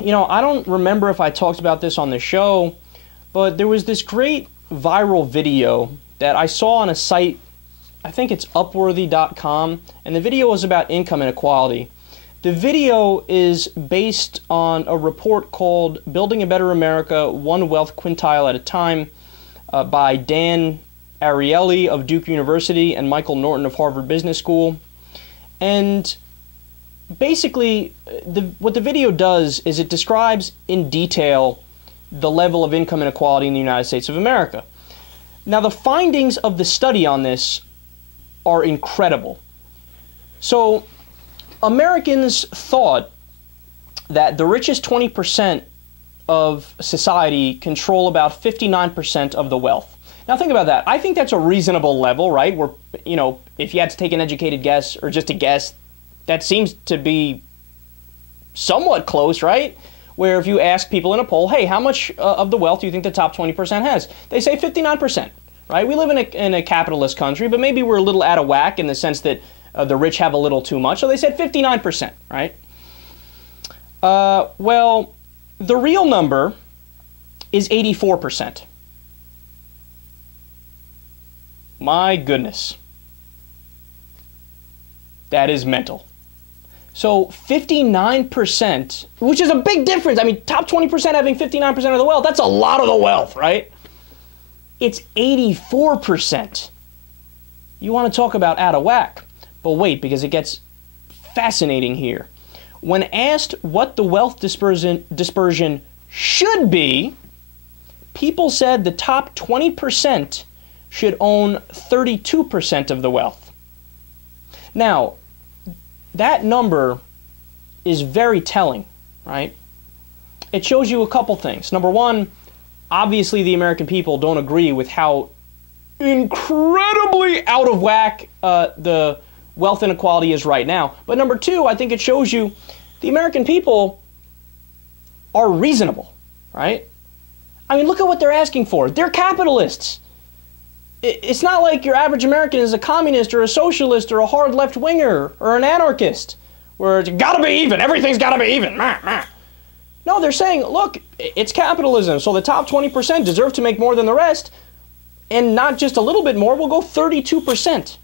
I don't remember if I talked about this on the show, but there was this great viral video that I saw on a site, I think it's upworthy.com, and the video was about income inequality. The video is based on a report called Building a Better America, One Wealth Quintile at a Time, by Dan Ariely of Duke University and Michael Norton of Harvard Business School. And basically, what the video does is it describes in detail the level of income inequality in the United States of America. Now, the findings of the study on this are incredible. So, Americans thought that the richest 20% of society control about 59% of the wealth. Now think about that. I think that's a reasonable level, right? Where, if you had to take an educated guess or just a guess, that seems to be somewhat close, right? Where if you ask people in a poll, hey, how much of the wealth do you think the top 20% has? They say 59%, right? We live in a capitalist country, but maybe we're a little out of whack in the sense that the rich have a little too much, so they said 59%, right? Well, the real number is 84%. My goodness. That is mental. So 59%, which is a big difference. I mean, top 20% having 59% of the wealth, that's a lot of the wealth, right? It's 84%. You want to talk about out of whack. But wait, because it gets fascinating here. When asked what the wealth dispersion should be, people said the top 20% should own 32% of the wealth. Now, that number is very telling, right? It shows you a couple things. Number one, obviously the American people don't agree with how incredibly out of whack the wealth inequality is right now. But number two, I think it shows you the American people are reasonable, right? I mean, look at what they're asking for. They're capitalists. It's not like your average American is a communist or a socialist or a hard left-winger or an anarchist, where it's gotta be even, everything's gotta be even. No, they're saying, look, it's capitalism, so the top 20% deserve to make more than the rest, and not just a little bit more, we'll go 32%.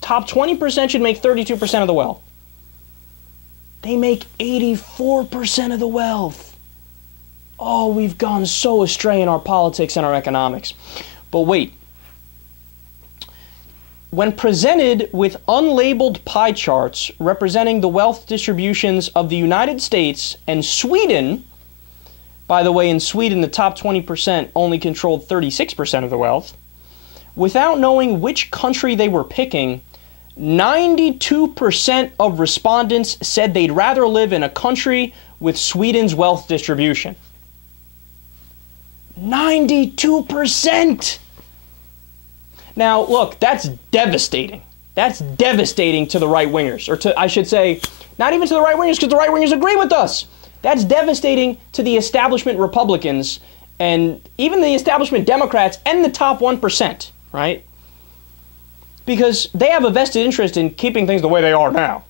Top 20% should make 32% of the wealth. They make 84% of the wealth. Oh, we've gone so astray in our politics and our economics. But wait. When presented with unlabeled pie charts representing the wealth distributions of the United States and Sweden, by the way, in Sweden the top 20% only controlled 36% of the wealth, without knowing which country they were picking, 92% of respondents said they'd rather live in a country with Sweden's wealth distribution. 92%! Now, look, that's devastating. That's devastating to the right-wingers, or to, I should say, not even to the right-wingers, because the right-wingers agree with us. That's devastating to the establishment Republicans and even the establishment Democrats and the top 1%, right? Because they have a vested interest in keeping things the way they are now.